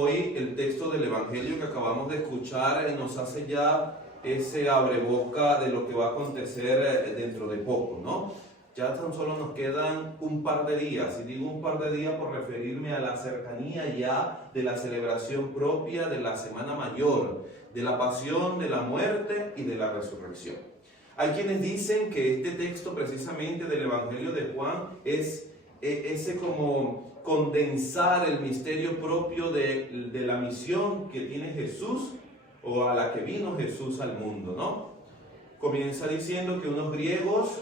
Hoy el texto del Evangelio que acabamos de escuchar nos hace ya ese abreboca de lo que va a acontecer dentro de poco, ¿no? Ya tan solo nos quedan un par de días, y digo un par de días por referirme a la cercanía ya de la celebración propia de la Semana Mayor, de la pasión, de la muerte y de la resurrección. Hay quienes dicen que este texto precisamente del Evangelio de Juan es ese como condensar el misterio propio de la misión que tiene Jesús o a la que vino Jesús al mundo, ¿no? Comienza diciendo que unos griegos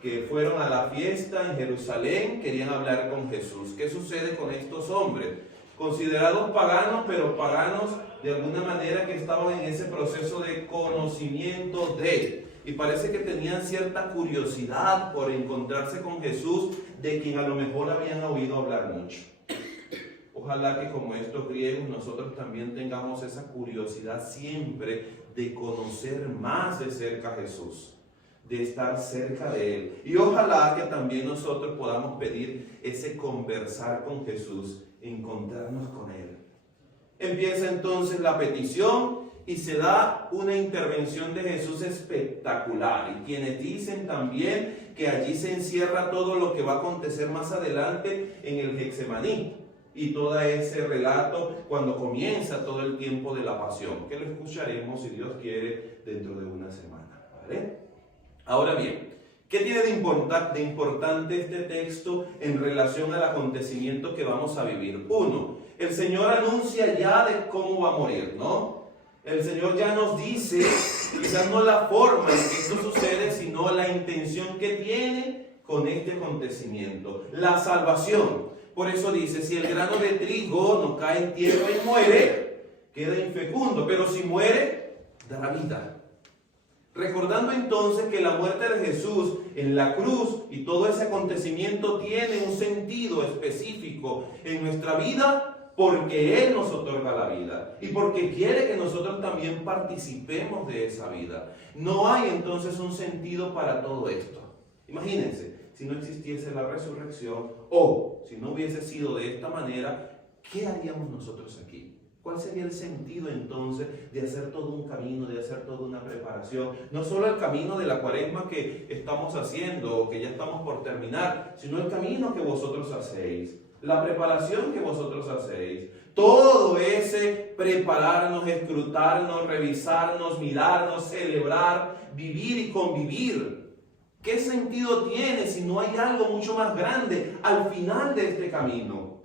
que fueron a la fiesta en Jerusalén querían hablar con Jesús. ¿Qué sucede con estos hombres? Considerados paganos, pero paganos de alguna manera que estaban en ese proceso de conocimiento de... Y parece que tenían cierta curiosidad por encontrarse con Jesús, de quien a lo mejor habían oído hablar mucho. Ojalá que como estos griegos nosotros también tengamos esa curiosidad siempre de conocer más de cerca a Jesús, de estar cerca de Él. Y ojalá que también nosotros podamos pedir ese conversar con Jesús, encontrarnos con Él. Empieza entonces la petición y se da una intervención de Jesús espectacular. Y quienes dicen también que allí se encierra todo lo que va a acontecer más adelante en el Getsemaní. Y todo ese relato cuando comienza todo el tiempo de la pasión, que lo escucharemos, si Dios quiere, dentro de una semana, ¿vale? Ahora bien, ¿qué tiene de importante este texto en relación al acontecimiento que vamos a vivir? Uno, el Señor anuncia ya de cómo va a morir, ¿no? El Señor ya nos dice, quizás no la forma en que esto sucede, sino la intención que tiene con este acontecimiento, la salvación. Por eso dice, si el grano de trigo no cae en tierra y muere, queda infecundo, pero si muere, dará vida. Recordando entonces que la muerte de Jesús en la cruz y todo ese acontecimiento tiene un sentido específico en nuestra vida, porque Él nos otorga la vida y porque quiere que nosotros también participemos de esa vida. No hay entonces un sentido para todo esto. Imagínense, si no existiese la resurrección o si no hubiese sido de esta manera, ¿qué haríamos nosotros aquí? ¿Cuál sería el sentido entonces de hacer todo un camino, de hacer toda una preparación? No solo el camino de la Cuaresma que estamos haciendo o que ya estamos por terminar, sino el camino que vosotros hacéis, la preparación que vosotros hacéis. Todo ese prepararnos, escrutarnos, revisarnos, mirarnos, celebrar, vivir y convivir. ¿Qué sentido tiene si no hay algo mucho más grande al final de este camino?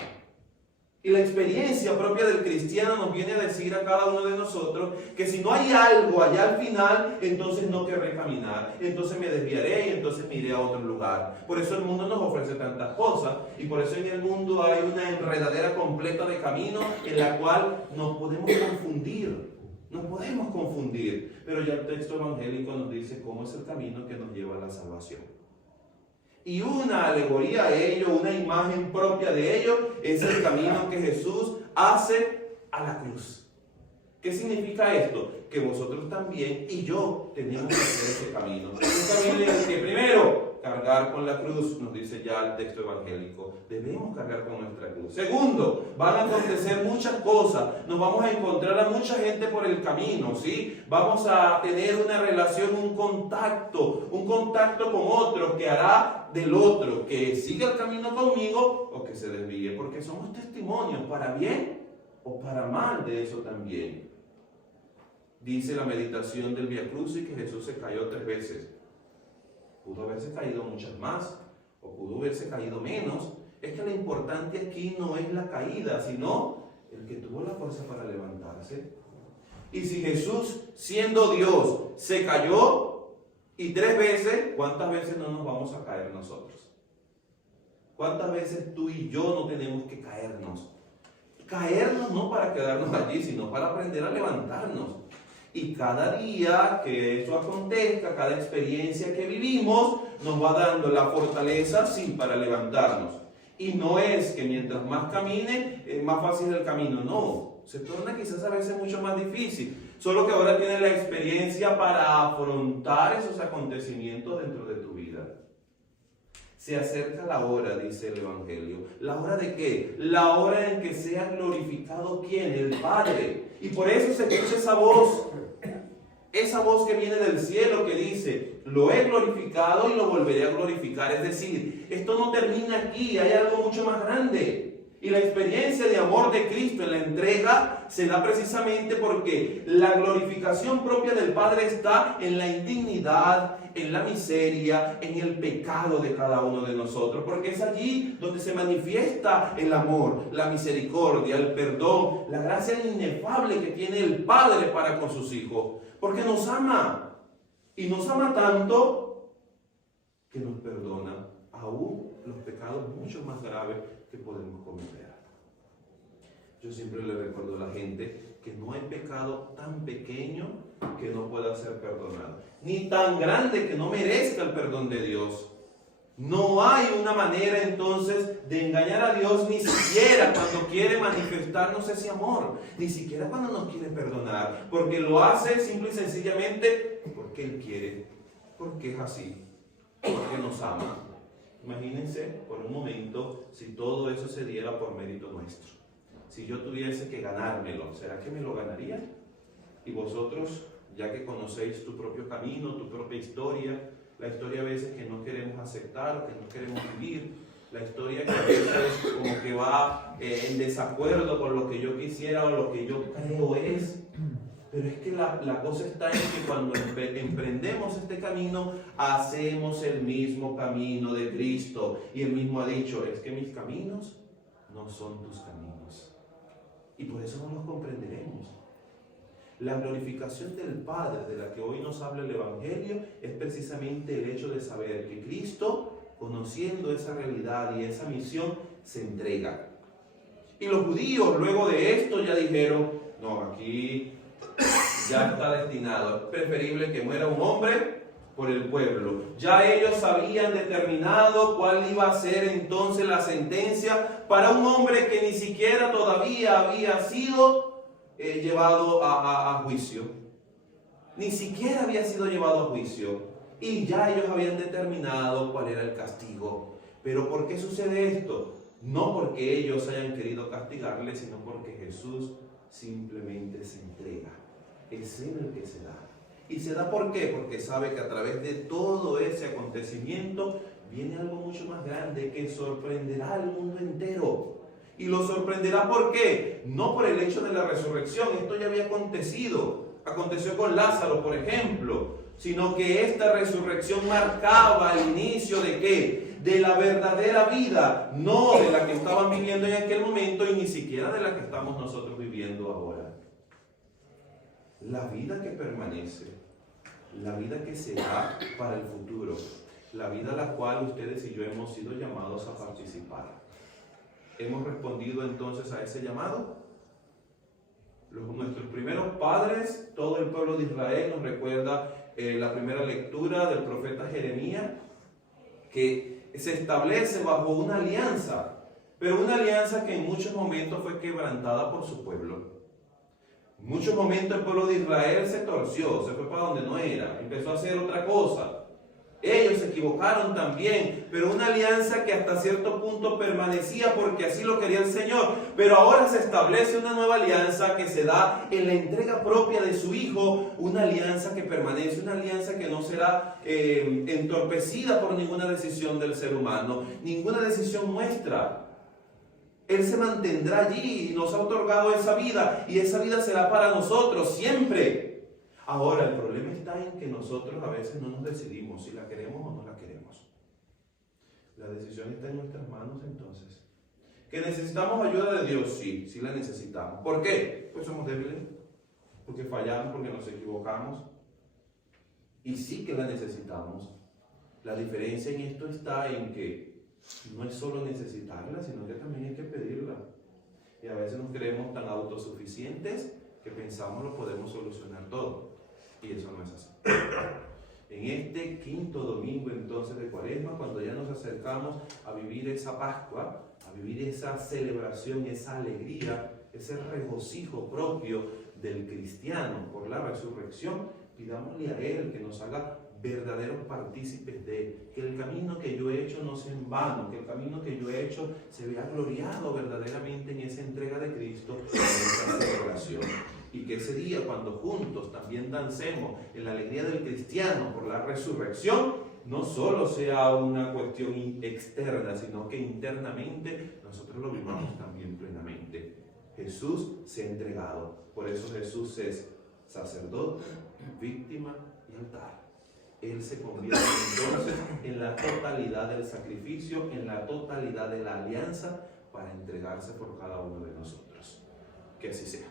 Y la experiencia propia del cristiano nos viene a decir a cada uno de nosotros que si no hay algo allá al final, entonces no querré caminar, entonces me desviaré y entonces me iré a otro lugar. Por eso el mundo nos ofrece tantas cosas y por eso en el mundo hay una enredadera completa de caminos en la cual nos podemos confundir. Nos podemos confundir, pero ya el texto evangélico nos dice cómo es el camino que nos lleva a la salvación. Y una alegoría a ello, una imagen propia de ello, es el camino que Jesús hace a la cruz. ¿Qué significa esto? Que vosotros también y yo tenemos que hacer ese camino. Un camino en el que primero, cargar con la cruz, nos dice ya el texto evangélico. Debemos cargar con nuestra cruz. Segundo, van a acontecer muchas cosas. Nos vamos a encontrar a mucha gente por el camino, ¿sí? Vamos a tener una relación, un contacto con otro que hará del otro que siga el camino conmigo o que se desvíe. Porque somos testimonios para bien o para mal de eso también. Dice la meditación del Vía Crucis que Jesús se cayó 3 veces. Pudo haberse caído muchas más, o pudo haberse caído menos. Es que lo importante aquí no es la caída, sino el que tuvo la fuerza para levantarse. Y si Jesús, siendo Dios, se cayó, y 3 veces, ¿cuántas veces no nos vamos a caer nosotros? ¿Cuántas veces tú y yo no tenemos que caernos? Caernos no para quedarnos allí, sino para aprender a levantarnos. Y cada día que eso acontezca, cada experiencia que vivimos, nos va dando la fortaleza, sí, para levantarnos. Y no es que mientras más camine, es más fácil el camino. No, se torna quizás a veces mucho más difícil. Solo que ahora tienes la experiencia para afrontar esos acontecimientos dentro de tu vida. Se acerca la hora, dice el Evangelio. ¿La hora de qué? La hora en que sea glorificado ¿quién? El Padre. Y por eso se escucha esa voz que viene del cielo que dice, lo he glorificado y lo volveré a glorificar. Es decir, esto no termina aquí, hay algo mucho más grande. Y la experiencia de amor de Cristo en la entrega se da precisamente porque la glorificación propia del Padre está en la indignidad, en la miseria, en el pecado de cada uno de nosotros. Porque es allí donde se manifiesta el amor, la misericordia, el perdón, la gracia inefable que tiene el Padre para con sus hijos. Porque nos ama. Y nos ama tanto que nos perdona aún los pecados mucho más graves que podemos cometer. Yo siempre le recuerdo a la gente que no hay pecado tan pequeño que no pueda ser perdonado, ni tan grande que no merezca el perdón de Dios. No hay una manera entonces de engañar a Dios, ni siquiera cuando quiere manifestarnos ese amor, ni siquiera cuando nos quiere perdonar, porque lo hace simple y sencillamente porque Él quiere, porque es así, porque nos ama. Imagínense por un momento si todo eso se diera por mérito nuestro. Si yo tuviese que ganármelo, ¿será que me lo ganaría? Y vosotros, ya que conocéis tu propio camino, tu propia historia, la historia a veces que no queremos aceptar o que no queremos vivir, la historia que a veces como que va en desacuerdo con lo que yo quisiera o lo que yo creo es. Pero es que la cosa está en que cuando emprendemos este camino, hacemos el mismo camino de Cristo. Y Él mismo ha dicho, es que mis caminos no son tus caminos. Y por eso no los comprenderemos. La glorificación del Padre, de la que hoy nos habla el Evangelio, es precisamente el hecho de saber que Cristo, conociendo esa realidad y esa misión, se entrega. Y los judíos, luego de esto, ya dijeron, no, aquí ya está destinado, es preferible que muera un hombre por el pueblo. Ya ellos habían determinado cuál iba a ser entonces la sentencia para un hombre que ni siquiera todavía había sido llevado a juicio. Ni siquiera había sido llevado a juicio. Y ya ellos habían determinado cuál era el castigo. Pero ¿por qué sucede esto? No porque ellos hayan querido castigarle, sino porque Jesús simplemente se entrega. Es en el que se da. ¿Y se da por qué? Porque sabe que a través de todo ese acontecimiento viene algo mucho más grande que sorprenderá al mundo entero. Y lo sorprenderá ¿por qué? No por el hecho de la resurrección, esto ya había acontecido. Aconteció con Lázaro, por ejemplo, sino que esta resurrección marcaba el inicio de ¿qué? De la verdadera vida, no de la que estaban viviendo en aquel momento y ni siquiera de la que estamos nosotros viviendo ahora. La vida que permanece, la vida que se da para el futuro, la vida a la cual ustedes y yo hemos sido llamados a participar. ¿Hemos respondido entonces a ese llamado? Nuestros primeros padres, todo el pueblo de Israel nos recuerda la primera lectura del profeta Jeremías, que se establece bajo una alianza, pero una alianza que en muchos momentos fue quebrantada por su pueblo. En muchos momentos el pueblo de Israel se torció, se fue para donde no era, empezó a hacer otra cosa. Ellos se equivocaron también, pero una alianza que hasta cierto punto permanecía porque así lo quería el Señor. Pero ahora se establece una nueva alianza que se da en la entrega propia de su Hijo, una alianza que permanece, una alianza que no será entorpecida por ninguna decisión del ser humano, ninguna decisión nuestra. Él se mantendrá allí y nos ha otorgado esa vida y esa vida será para nosotros siempre. Ahora, el problema está en que nosotros a veces no nos decidimos si la queremos o no la queremos. La decisión está en nuestras manos entonces. ¿Que necesitamos ayuda de Dios? Sí, sí la necesitamos. ¿Por qué? Pues somos débiles, porque fallamos, porque nos equivocamos. Y sí que la necesitamos. La diferencia en esto está en que no es solo necesitarla, sino que también hay que pedirla. Y a veces nos creemos tan autosuficientes que pensamos lo podemos solucionar todo. Y eso no es así. En este quinto domingo entonces de Cuaresma, cuando ya nos acercamos a vivir esa Pascua, a vivir esa celebración, esa alegría, ese regocijo propio del cristiano por la resurrección, pidámosle a Él que nos haga verdaderos partícipes de, que el camino que yo he hecho no sea en vano, que el camino que yo he hecho se vea gloriado verdaderamente en esa entrega de Cristo, en esa celebración. Y que ese día, cuando juntos también dancemos en la alegría del cristiano por la resurrección, no solo sea una cuestión externa, sino que internamente nosotros lo vivamos también plenamente. Jesús se ha entregado, por eso Jesús es sacerdote, víctima y altar. Él se convierte entonces en la totalidad del sacrificio, en la totalidad de la alianza para entregarse por cada uno de nosotros. Que así sea.